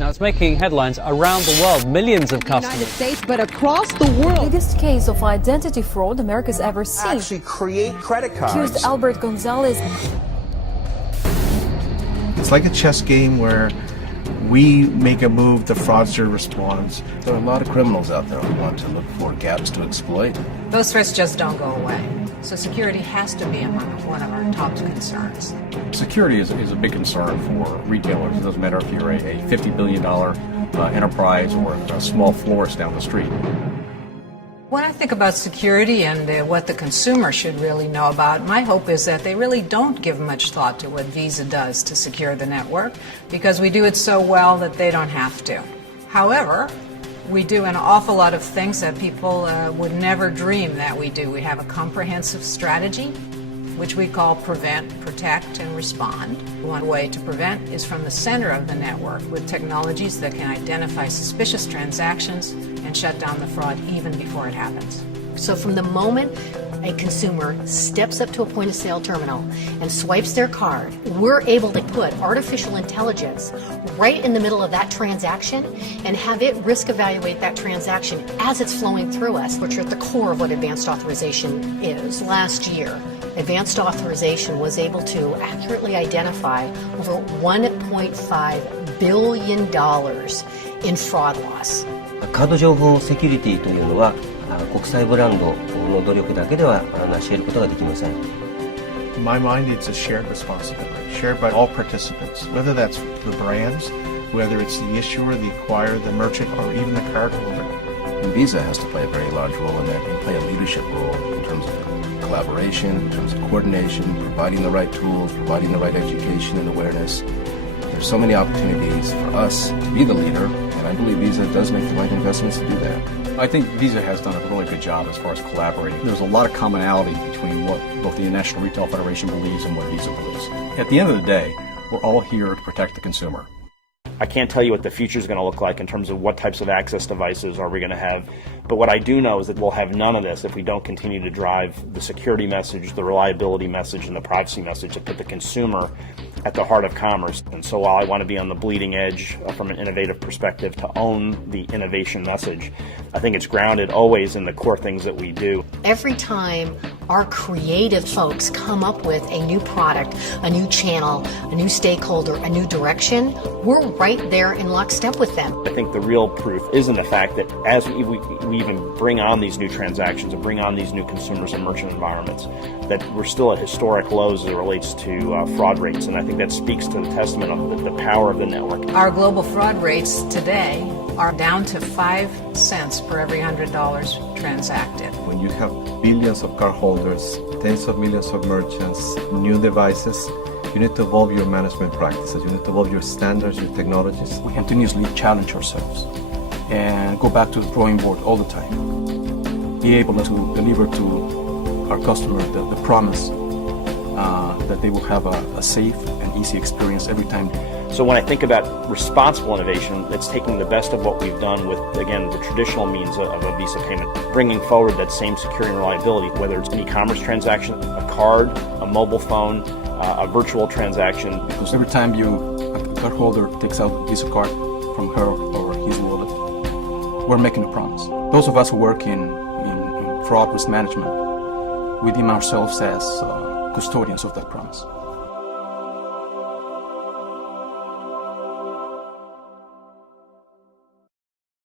Now, it's making headlines around the world. Millions of United customers. States, but across the world. Biggest case of identity fraud America's ever seen. Actually create credit cards. Accused Albert Gonzalez. It's like a chess game where we make a move, the fraudster responds. There are a lot of criminals out there who want to look for gaps to exploit. Those threats just don't go away. So security has to be one of our top concerns. Security is a big concern for retailers. It doesn't matter if you're a $50 billion enterprise or a small florist down the street. When I think about security and what the consumer should really know about, my hope is that they really don't give much thought to what Visa does to secure the network, because we do it so well that they don't have to. However, we do an awful lot of things that people would never dream that we do. We have a comprehensive strategy, which we call prevent, protect, and respond. One way to prevent is from the center of the network with technologies that can identify suspicious transactions and shut down the fraud even before it happens. So from the moment a consumer steps up to a point of sale terminal and swipes their card, we're able to put artificial intelligence right in the middle of that transaction and have it risk evaluate that transaction as it's flowing through us, which are at the core of what advanced authorization is. Last year, advanced authorization was able to accurately identify over $1.5 billion in fraud loss. カード情報セキュリティというのは国際ブランドの努力だけでは成し得ることができません。 In my mind, it's a shared responsibility, shared by all participants, whether that's the brands, whether it's the issuer, the acquirer, the merchant, or even the cardholder. And Visa has to play a very large role in that and play a leadership role in terms of collaboration, in terms of coordination, providing the right tools, providing the right education and awareness. There's so many opportunities for us to be the leader, and I believe Visa does make the right investments to do that. I think Visa has done a really good job as far as collaborating. There's a lot of commonality between what both the International Retail Federation believes and what Visa believes. At the end of the day, we're all here to protect the consumer. I can't tell you what the future is going to look like in terms of what types of access devices are we going to have. But what I do know is that we'll have none of this if we don't continue to drive the security message, the reliability message, and the privacy message to put the consumer at the heart of commerce. And so while I want to be on the bleeding edge from an innovative perspective to own the innovation message, I think it's grounded always in the core things that we do. Every time our creative folks come up with a new product, a new channel, a new stakeholder, a new direction, we're right there in lockstep with them. I think the real proof is in the fact that as we even bring on these new transactions and bring on these new consumers and merchant environments, that we're still at historic lows as it relates to fraud rates. And I think that speaks to the testament of the power of the network. Our global fraud rates today are down to 5 cents per every $100 transacted. When you have billions of cardholders, tens of millions of merchants, new devices, you need to evolve your management practices. You need to evolve your standards, your technologies. We continuously challenge ourselves and go back to the drawing board all the time. Be able to deliver to our customer the promise that they will have a safe and easy experience every time. So when I think about responsible innovation, it's taking the best of what we've done with, again, the traditional means of a Visa payment, bringing forward that same security and reliability, whether it's an e-commerce transaction, a card, a mobile phone, a virtual transaction. Because every time a cardholder takes out a Visa card from her or his wallet, we're making a promise. Those of us who work in fraud risk management, we deem ourselves as custodians of that promise.